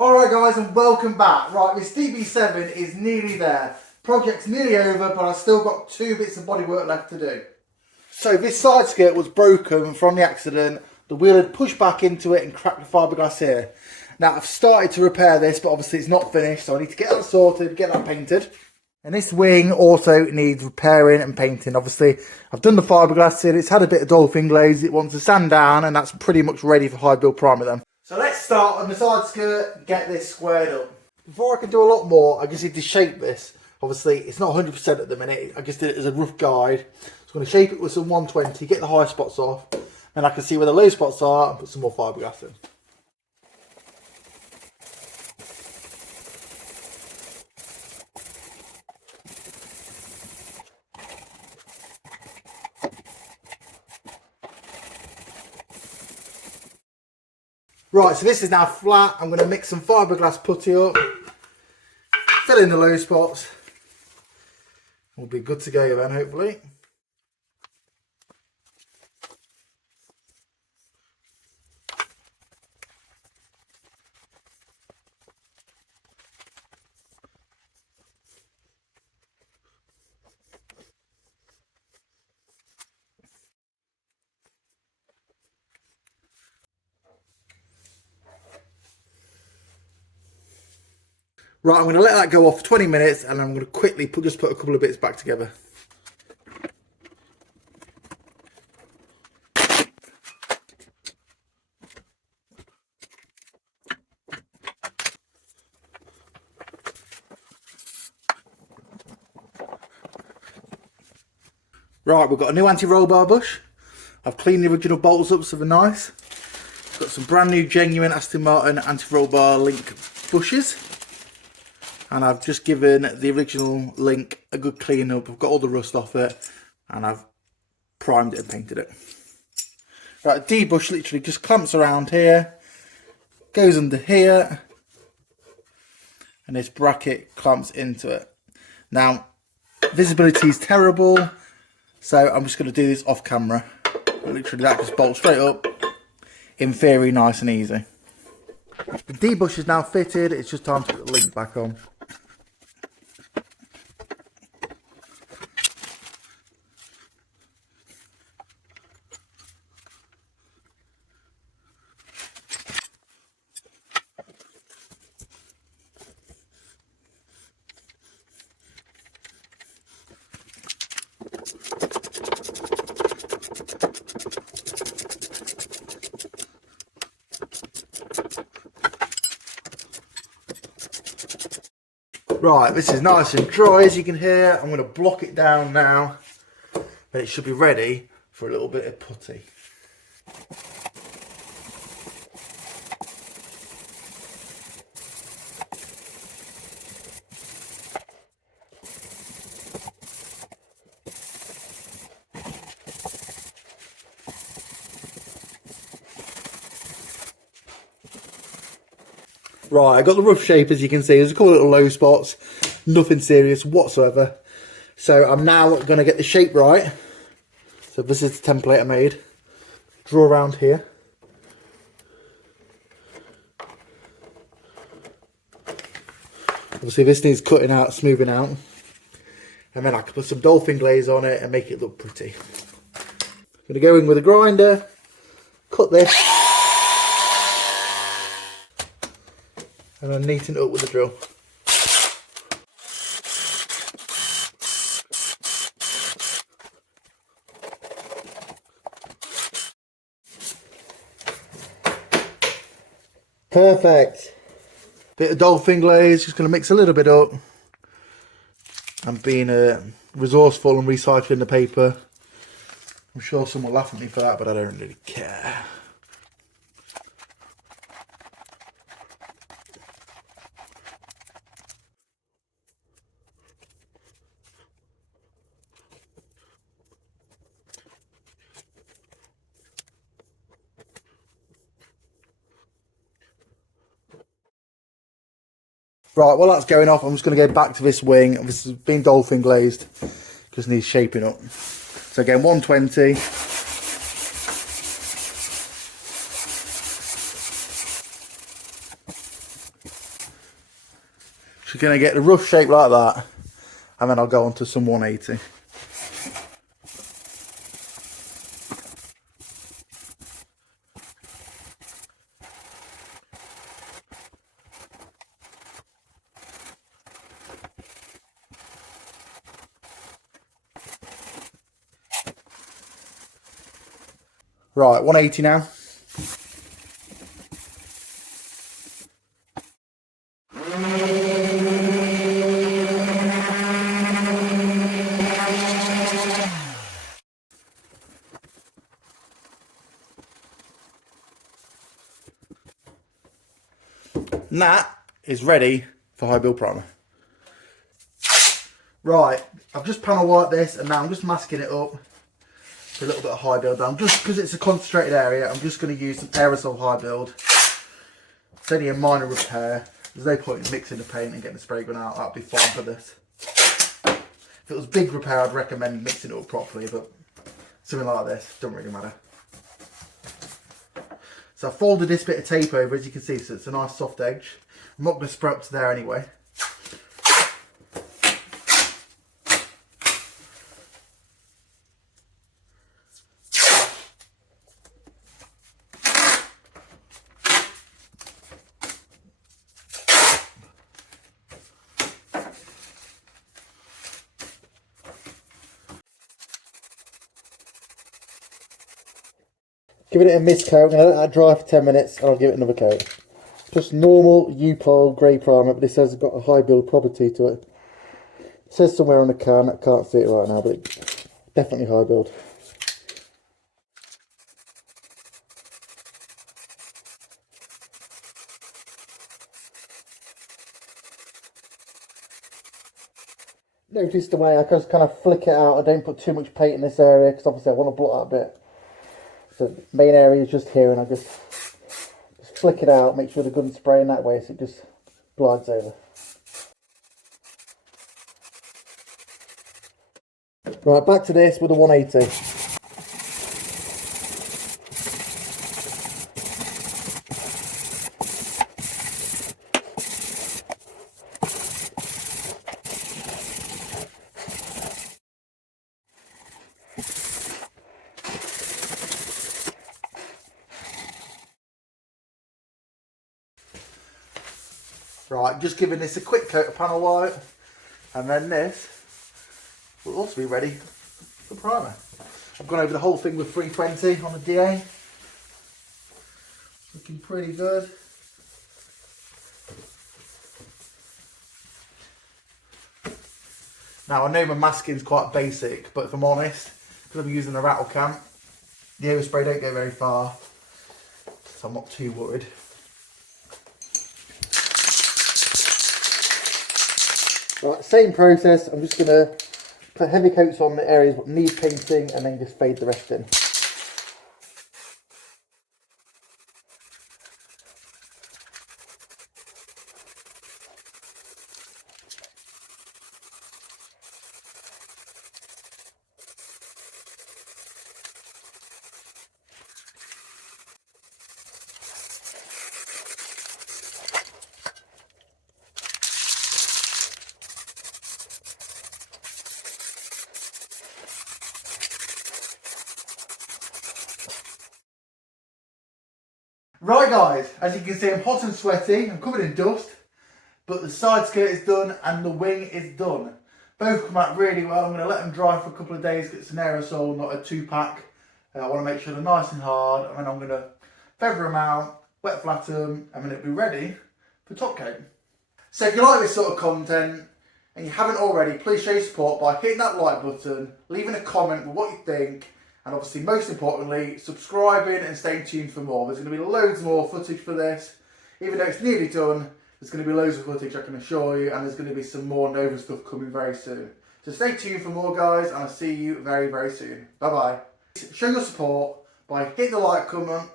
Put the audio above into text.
Alright guys, and welcome back. Right, this DB7 is nearly there. Project's nearly over, but I've still got 2 bits of bodywork left to do. So this side skirt was broken from the accident. The wheel had pushed back into it and cracked the fiberglass here. Now I've started to repair this, but obviously it's not finished, so I need to get that sorted, get that painted. And this wing also needs repairing and painting. Obviously, I've done the fiberglass here. It's had a bit of dolphin glaze. It wants to sand down, and that's pretty much ready for high build primer then. So let's start on the side skirt and get this squared up. Before I can do a lot more, I just need to shape this. Obviously, it's not 100% at the minute. I just did it as a rough guide. So I'm going to shape it with some 120, get the high spots off, and I can see where the low spots are and put some more fiberglass in. Right, so this is now flat. I'm going to mix some fiberglass putty up, fill in the low spots. We'll be good to go then, hopefully. Right, I'm going to let that go off for 20 minutes and I'm going to quickly just put a couple of bits back together. Right, we've got a new anti-roll bar bush. I've cleaned the original bolts up so they're nice. Got some brand new genuine Aston Martin anti-roll bar link bushes. And I've just given the original link a good clean up. I've got all the rust off it and I've primed it and painted it. Right, D-bush literally just clamps around here, goes under here, and this bracket clamps into it. Now, visibility is terrible, so I'm just going to do this off camera. Literally that just bolts straight up, in theory nice and easy. The D-bush is now fitted, it's just time to put the link back on. Right, this is nice and dry as you can hear. I'm going to block it down now and it should be ready for a little bit of putty. Right, I got the rough shape as you can see. There's a couple of little low spots, nothing serious whatsoever. So I'm now going to get the shape right. So this is the template I made. Draw around here. Obviously this needs cutting out, smoothing out. And then I can put some dolphin glaze on it and make it look pretty. I'm going to go in with a grinder, cut this. And then neaten it up with a drill. Perfect. Bit of dolphin glaze, just going to mix a little bit up. I'm being resourceful and recycling the paper. I'm sure someone will laugh at me for that, but I don't really care. Right, while that's going off, I'm just going to go back to this wing. This has been dolphin glazed, just needs shaping up. So again, 120. She's going to get the rough shape like that, and then I'll go on to some 180. Right, 180 now. And that is ready for high build primer. Right, I've just panel wiped this and now I'm just masking it up with a little bit of high build down. Just because it's a concentrated area, I'm just going to use some aerosol high build. It's only a minor repair. There's no point in mixing the paint and getting the spray gun out. That'll be fine for this. If it was big repair, I'd recommend mixing it up properly, but something like this doesn't really matter. So I folded this bit of tape over, as you can see, so it's a nice soft edge. I'm not going to spray up to there anyway. Give it a mist coat. I'm going to let that dry for 10 minutes and I'll give it another coat. Just normal U-Pol grey primer, but this has got a high build property to it. It says somewhere on the can, I can't see it right now, but it's definitely high build. Notice the way I just kind of flick it out. I don't put too much paint in this area because obviously I want to blot out a bit. So the main area is just here, and I just flick it out, make sure the gun's spraying that way so it just glides over. Right, back to this with a 180. Right, just giving this a quick coat of panel white, and then this will also be ready for primer. I've gone over the whole thing with 320 on the DA. Looking pretty good. Now I know my masking's quite basic, but if I'm honest, because I'm using a rattle can, the overspray don't go very far, so I'm not too worried. Right, same process. I'm just going to put heavy coats on the areas that need painting and then just fade the rest in. Right guys, as you can see I'm hot and sweaty, I'm covered in dust, but the side skirt is done and the wing is done. Both come out really well. I'm going to let them dry for a couple of days, get some aerosol, not a 2-pack. I want to make sure they're nice and hard, and then I'm going to feather them out, wet flatten them, and then it'll be ready for top coat. So if you like this sort of content, and you haven't already, please show your support by hitting that like button, leaving a comment with what you think, and obviously, most importantly, subscribing and staying tuned for more. There's going to be loads more footage for this. Even though it's nearly done, there's going to be loads of footage, I can assure you, and there's going to be some more Nova stuff coming very soon. So stay tuned for more, guys, and I'll see you very, very soon. Bye-bye. Show your support by hitting the like comment.